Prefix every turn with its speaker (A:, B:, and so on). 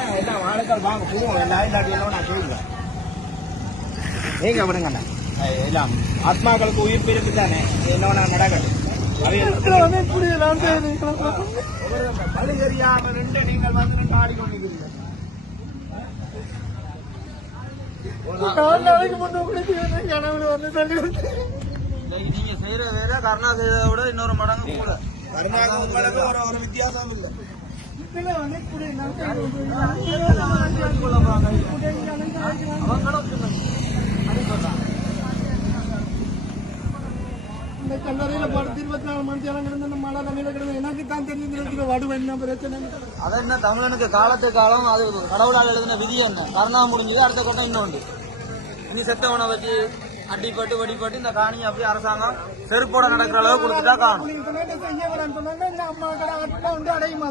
A: மனுக்கள் வாங்க போடுவோம் எல்லாம் இல்லாட்டி எல்லாம் நான் செய்யுங்க நீங்க விடுங்கண்ணா எல்லாம் ஆத்மாக்களுக்கு உயிர் இருக்கு தானே. என்ன நான் நடக்கட்டும் வழி தெரியாம நின்று நீங்கள் வந்து நின்று ஆடிக்கொண்டிருக்கிறீர்கள்.
B: இன்னைக்கு நீங்க செய்யற வேலை கருணா செய்யறத விட இன்னொரு மடங்கு கூட.
A: கருணாக உங்களுக்கு ஒரு வித்தியாசம் இல்லை.
C: இந்த கல்லறையில படுத்து இருபத்தி நாலு மணி நேரம் கிடந்து மழை தண்ணியில கிடந்து எனக்கு தான் தெரிஞ்சிருக்கிற வடுவ என்ன பிரச்சனை
B: அது என்ன தமிழனுக்கு காலத்து காலம் அது கடவுளால் எழுதின விதி என்ன? கருணா முடிஞ்சது அடுத்த கட்டம் இன்னொன்று. இனி செத்தவனை வச்சு அடிப்பட்டு வடிப்பட்டு இந்த காணியை அப்படியே அரசாங்கம் செருப்போட நடக்கிற அளவு கொடுத்துட்டா காணும்.
C: அடையுமா